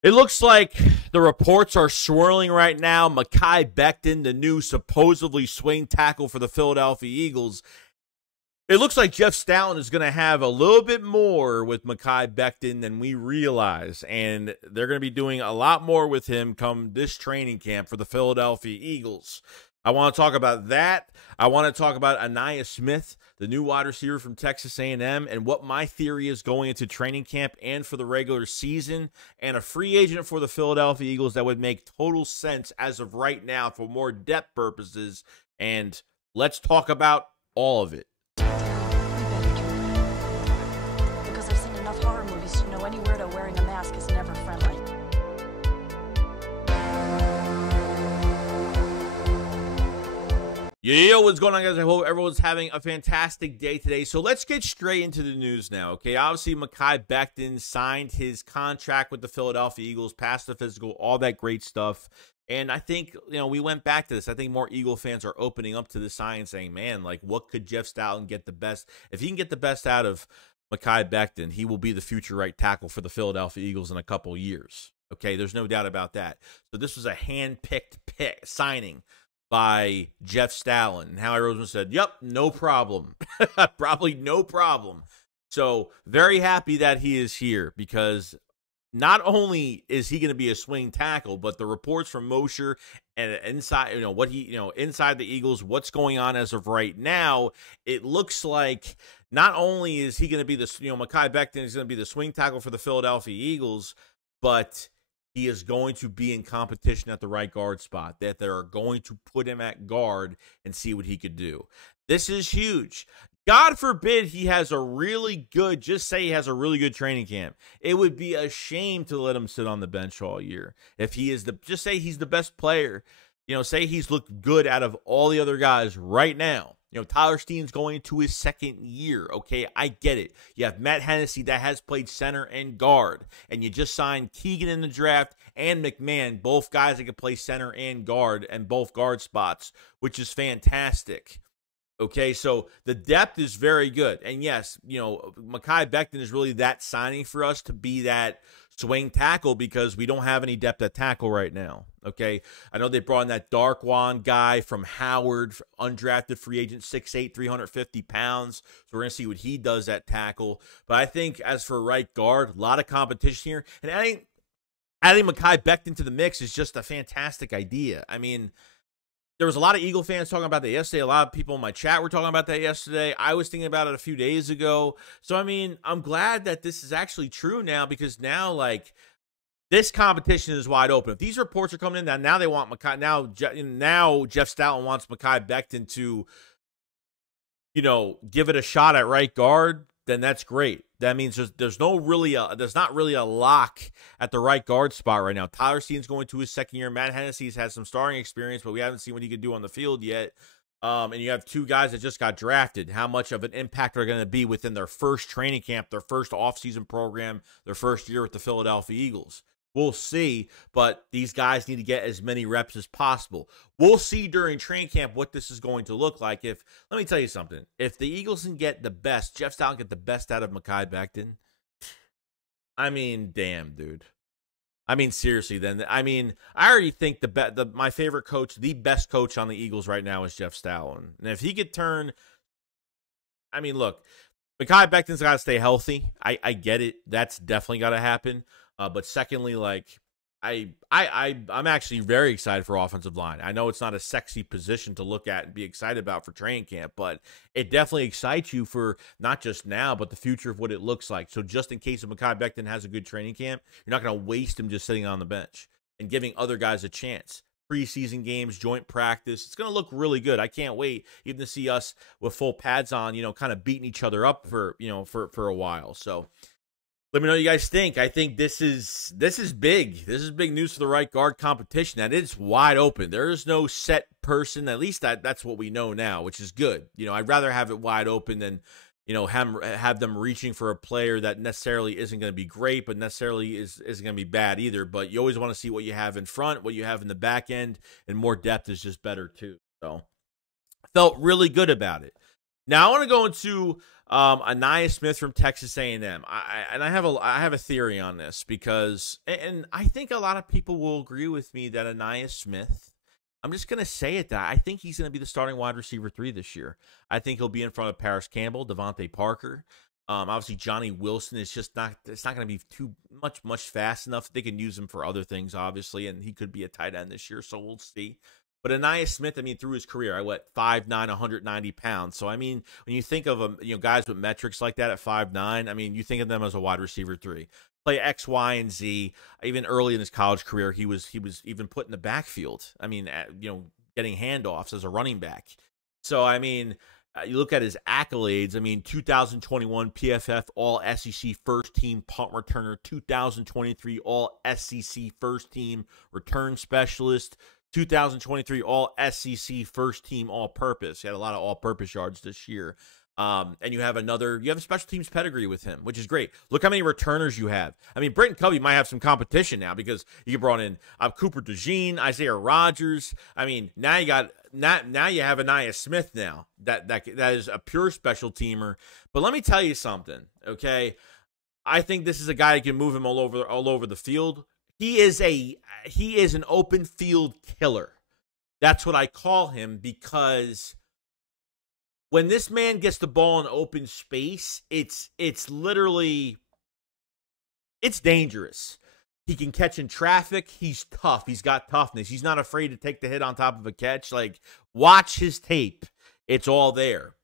It looks like the reports are swirling right now. Mekhi Becton, the new supposedly swing tackle for the Philadelphia Eagles. It looks like Jeff Stoutland is going to have a little bit more with Mekhi Becton than we realize, and they're going to be doing a lot more with him come this training camp for the Philadelphia Eagles. I want to talk about that. I want to talk about Ainais Smith, the new wide receiver from Texas A&M, and what my theory is going into training camp and for the regular season, and a free agent for the Philadelphia Eagles that would make total sense as of right now for more depth purposes. And let's talk about all of it. Because I've seen enough horror movies to know any weirdo wearing a mask is never friendly. Yo, what's going on, guys? I hope everyone's having a fantastic day today. So let's get straight into the news now, okay? Obviously, Mekhi Becton signed his contract with the Philadelphia Eagles, passed the physical, all that great stuff. And I think, we went back to this. I think more Eagle fans are opening up to the sign and saying, man, like, what could Jeff Stoutland get the best? If he can get the best out of Mekhi Becton, he will be the future right tackle for the Philadelphia Eagles in a couple years. Okay, there's no doubt about that. So this was a hand-picked signing by Jeff Stoutland. And Howie Roseman said, yep, no problem. Probably no problem. So very happy that he is here, because not only is he going to be a swing tackle, but the reports from Mosher and inside, inside the Eagles, what's going on as of right now, it looks like not only is he going to be Mekhi Becton is going to be the swing tackle for the Philadelphia Eagles, but he is going to be in competition at the right guard spot, that they're going to put him at guard and see what he could do. This is huge. God forbid he has a really good, just say he has a really good training camp. It would be a shame to let him sit on the bench all year. If he is just say he's the best player, say he's looked good out of all the other guys right now. Tyler Steen's going into his second year, okay? I get it. You have Matt Hennessy that has played center and guard, and you just signed Keegan in the draft and McMahon, both guys that can play center and guard and both guard spots, which is fantastic. Okay, so the depth is very good. And yes, Mekhi Becton is really that signing for us to be that swing tackle, because we don't have any depth at tackle right now. Okay, I know they brought in that Darkwan guy from Howard, undrafted free agent, 6'8", 350 pounds. So we're going to see what he does at tackle. But I think as for right guard, a lot of competition here. And adding Mekhi Becton to the mix is just a fantastic idea. I mean, there was a lot of Eagle fans talking about that yesterday. A lot of people in my chat were talking about that yesterday. I was thinking about it a few days ago. So, I mean, I'm glad that this is actually true now, because now, like, this competition is wide open. If these reports are coming in, now they want Mekhi. Now Jeff Stoutland wants Mekhi Becton to, give it a shot at right guard. Then that's great. That means there's not really a lock at the right guard spot right now. Tyler Steen's going to his second year. Matt Hennessy's has some starting experience, but we haven't seen what he could do on the field yet. And you have two guys that just got drafted. How much of an impact are going to be within their first training camp, their first offseason program, their first year with the Philadelphia Eagles? We'll see, but these guys need to get as many reps as possible. We'll see during training camp what this is going to look like. Let me tell you something. If the Eagles can get the best, Jeff Stoutland get the best out of Mekhi Becton, I mean, damn, dude. I mean, seriously, then. I mean, I already think my favorite coach, the best coach on the Eagles right now is Jeff Stoutland. And if he could turn, I mean, look, Mekhi Becton's got to stay healthy. I get it. That's definitely got to happen. But secondly, like, I'm actually very excited for offensive line. I know it's not a sexy position to look at and be excited about for training camp, but it definitely excites you for not just now, but the future of what it looks like. So just in case if Mekhi Becton has a good training camp, you're not going to waste him just sitting on the bench and giving other guys a chance. Preseason games, joint practice, it's going to look really good. I can't wait even to see us with full pads on, kind of beating each other up for a while. So let me know what you guys think. I think this is big. This is big news for the right guard competition, and it's wide open. There is no set person. At least that's what we know now, which is good. I'd rather have it wide open than, have them reaching for a player that necessarily isn't going to be great, but necessarily isn't going to be bad either. But you always want to see what you have in front, what you have in the back end, and more depth is just better too. So I felt really good about it. Now I want to go into Ainais Smith from Texas A&M. I have a theory on this because, and I think a lot of people will agree with me that Ainais Smith, I'm just going to say it, that I think he's going to be the starting wide receiver 3 this year. I think he'll be in front of Paris Campbell, Devontae Parker. Obviously, Johnny Wilson is just not, it's not going to be too much fast enough. They can use him for other things, obviously, and he could be a tight end this year, so we'll see. But Ainais Smith, I mean, through his career, 5'9", 190 pounds. So, I mean, when you think of guys with metrics like that at 5'9", I mean, you think of them as a wide receiver 3. Play X, Y, and Z. Even early in his college career, he was even put in the backfield. I mean, getting handoffs as a running back. So, I mean, you look at his accolades. I mean, 2021 PFF All-SEC First Team Punt Returner, 2023 All-SEC First Team Return Specialist, 2023 All-SEC First Team All-Purpose. He had a lot of all-purpose yards this year. And you have a special teams pedigree with him, which is great. Look how many returners you have. I mean, Britton Covey might have some competition now because you brought in Cooper DeJean, Isaiah Rodgers. I mean, now you have Ainais Smith now. That is a pure special teamer. But let me tell you something, okay? I think this is a guy that can move him all over the field. He is an open field killer. That's what I call him, because when this man gets the ball in open space, it's dangerous. He can catch in traffic. He's tough. He's got toughness. He's not afraid to take the hit on top of a catch. Like, watch his tape. It's all there.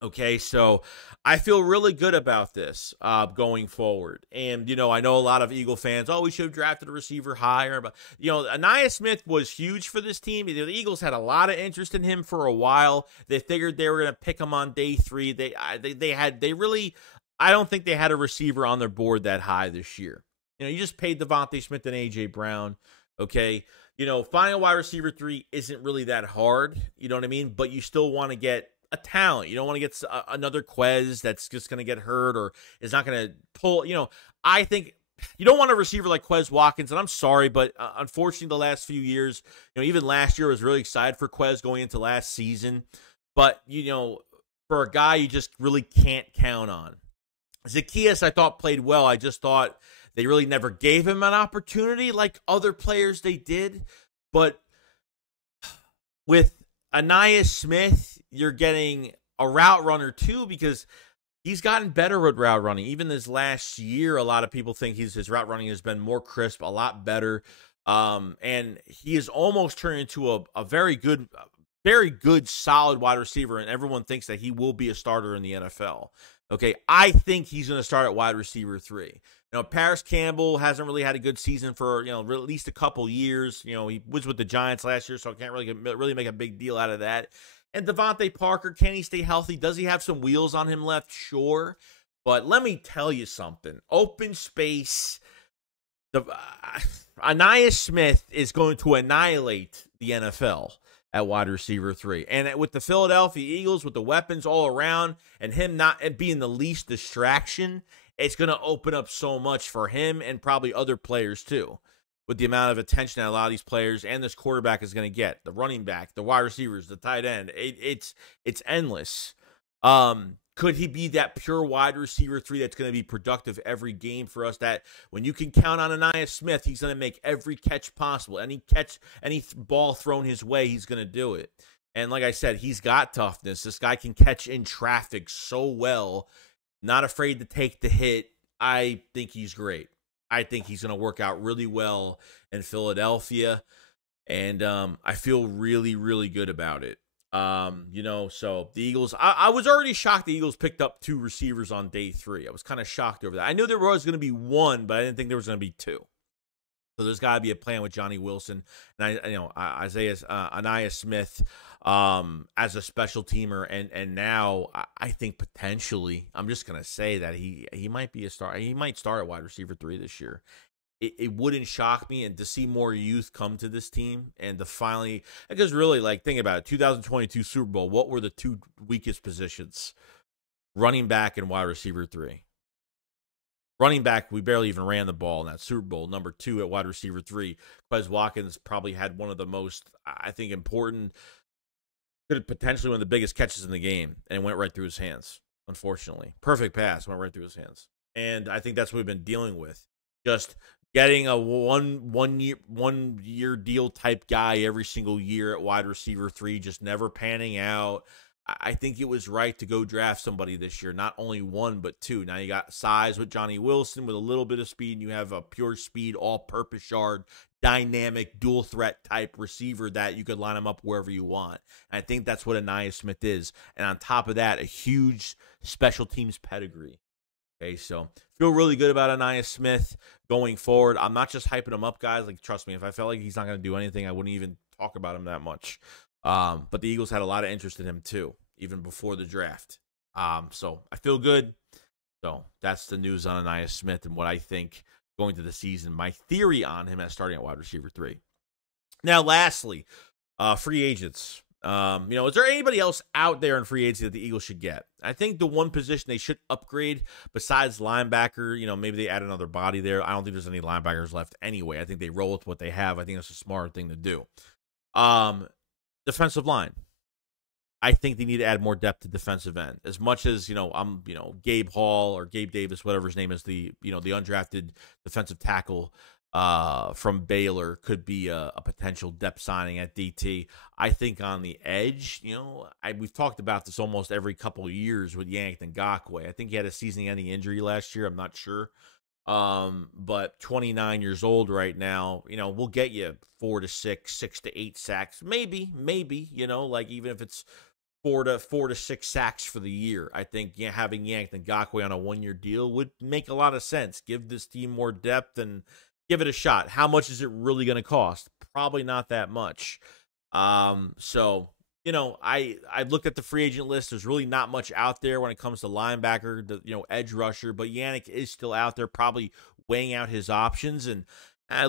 Okay, so I feel really good about this going forward. And, I know a lot of Eagle fans, we should have drafted a receiver higher. But, Ainais Smith was huge for this team. The Eagles had a lot of interest in him for a while. They figured they were going to pick him on day 3. I don't think they had a receiver on their board that high this year. You just paid Devontae Smith and A.J. Brown, okay? Finding a wide receiver 3 isn't really that hard, you know what I mean? But you still want to get a talent. You don't want to get another Quez that's just going to get hurt or is not going to pull. I think you don't want a receiver like Quez Watkins, and I'm sorry, but unfortunately the last few years, even last year I was really excited for Quez going into last season. But, for a guy you just really can't count on. Zacchaeus, I thought, played well. I just thought they really never gave him an opportunity like other players they did. But with Ainais Smith, you're getting a route runner too, because he's gotten better with route running. Even this last year, a lot of people think his route running has been more crisp, a lot better. And he is almost turned into a very good, solid wide receiver. And everyone thinks that he will be a starter in the NFL. Okay, I think he's going to start at wide receiver 3. Paris Campbell hasn't really had a good season for, at least a couple years. He was with the Giants last year, so I can't really make a big deal out of that. And Devontae Parker, can he stay healthy? Does he have some wheels on him left? Sure. But let me tell you something. Open space, Ainais Smith is going to annihilate the NFL at wide receiver 3. And with the Philadelphia Eagles, with the weapons all around, and him not being the least distraction, it's going to open up so much for him and probably other players too, with the amount of attention that a lot of these players and this quarterback is going to get. The running back, the wide receivers, the tight end. It's endless. Could he be that pure wide receiver 3 that's going to be productive every game for us, that when you can count on Ainais Smith, he's going to make every catch possible. Any ball thrown his way, he's going to do it. And like I said, he's got toughness. This guy can catch in traffic so well, not afraid to take the hit. I think he's great. I think he's going to work out really well in Philadelphia, and I feel really, really good about it. So the Eagles, I was already shocked the Eagles picked up 2 receivers on day 3. I was kind of shocked over that. I knew there was going to be 1, but I didn't think there was going to be 2. So there's got to be a plan with Johnny Wilson and Ainais Smith as a special teamer, and now I think potentially, I'm just gonna say that he might be a star. He might start at wide receiver 3 this year. It wouldn't shock me, and to see more youth come to this team, and to finally, because really, like, think about it, 2022 Super Bowl, what were the 2 weakest positions? Running back and wide receiver 3. Running back, we barely even ran the ball in that Super Bowl. Number 2 at wide receiver 3. Quez Watkins probably had one of the most, I think, important, could have potentially one of the biggest catches in the game, and it went right through his hands. unfortunately. Perfect pass went right through his hands. And I think that's what we've been dealing with. Just getting a one year deal type guy every single year at wide receiver 3, just never panning out. I think it was right to go draft somebody this year, not only 1 but 2. Now you got size with Johnny Wilson with a little bit of speed, and you have a pure speed, all-purpose yard, dynamic, dual threat type receiver that you could line him up wherever you want. And I think that's what Ainais Smith is. And on top of that, a huge special teams pedigree. Okay, so feel really good about Ainais Smith going forward. I'm not just hyping him up, guys. Like, trust me, if I felt like he's not going to do anything, I wouldn't even talk about him that much. But the Eagles had a lot of interest in him too, even before the draft. So I feel good. So that's the news on Ainais Smith and what I think going to the season. My theory on him as starting at wide receiver 3. Now, lastly, free agents. Is there anybody else out there in free agency that the Eagles should get? I think the one position they should upgrade besides linebacker, maybe they add another body there. I don't think there's any linebackers left anyway. I think they roll with what they have. I think that's a smart thing to do. Defensive line. I think they need to add more depth to defensive end. As much as, Gabe Hall or Gabe Davis, whatever his name is, the undrafted defensive tackle from Baylor could be a potential depth signing at DT. I think on the edge, we've talked about this almost every couple of years with Yannick Ngakoue. I think he had a season-ending injury last year. I'm not sure. But 29 years old right now, we'll get you 4 to 6, 6 to 8 sacks. Maybe, even if it's 4 to 6 sacks for the year. I think having Yannick Ngakoue on a 1-year deal would make a lot of sense. Give this team more depth and give it a shot. How much is it really going to cost? Probably not that much. I looked at the free agent list. There's really not much out there when it comes to linebacker, edge rusher, but Yannick is still out there probably weighing out his options. And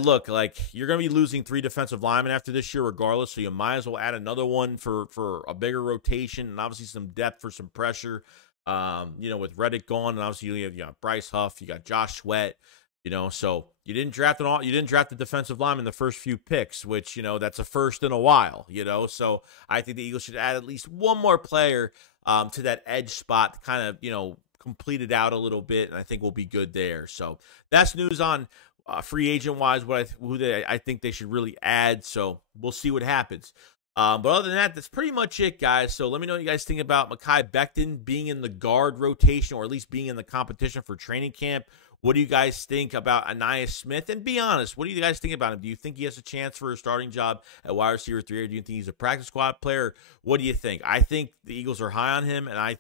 look, you're going to be losing 3 defensive linemen after this year regardless, so you might as well add another one for a bigger rotation and obviously some depth for some pressure. With Reddick gone, and obviously you have Bryce Huff, you got Josh Sweat. So you didn't draft the defensive lineman in the first few picks, which, that's a first in a while, So I think the Eagles should add at least one more player to that edge spot to kind of, complete it out a little bit, and I think we'll be good there. So that's news on free agent-wise, I think they should really add, so we'll see what happens. But other than that, that's pretty much it, guys. So let me know what you guys think about Mekhi Becton being in the guard rotation or at least being in the competition for training camp. What do you guys think about Ainais Smith? And be honest, what do you guys think about him? Do you think he has a chance for a starting job at wide receiver 3, or do you think he's a practice squad player? What do you think? I think the Eagles are high on him, and I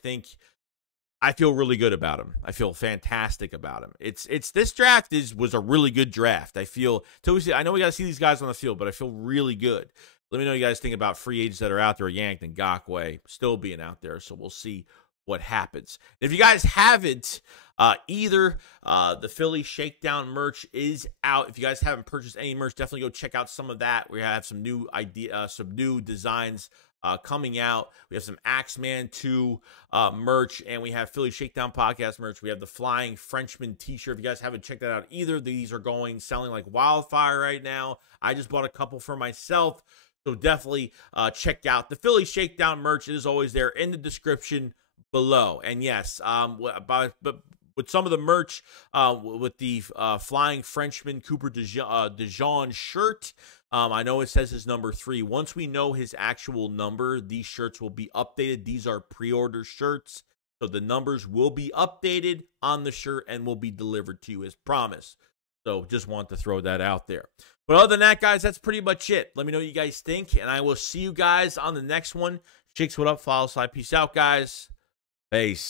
feel really good about him. I feel fantastic about him. This draft was a really good draft. I know we got to see these guys on the field, but I feel really good. Let me know what you guys think about free agents that are out there. Yannick Ngakoue still being out there, so we'll see what happens. And if you guys haven't, the Philly Shakedown merch is out. If you guys haven't purchased any merch, definitely go check out some of that. We have some new designs coming out. We have some Axeman 2 merch, and we have Philly Shakedown podcast merch. We have the Flying Frenchman t-shirt. If you guys haven't checked that out either, these are selling like wildfire right now. I just bought a couple for myself, so definitely check out the Philly Shakedown merch. It is always there in the description below. And yes, but with some of the merch, with the Flying Frenchman Cooper DeJean shirt, I know it says his number 3. Once we know his actual number, these shirts will be updated. These are pre-order shirts, so the numbers will be updated on the shirt and will be delivered to you as promised. So just want to throw that out there. But other than that, guys, that's pretty much it. Let me know what you guys think, and I will see you guys on the next one. Shakes, what up? Follow, slide. Peace out, guys. Peace.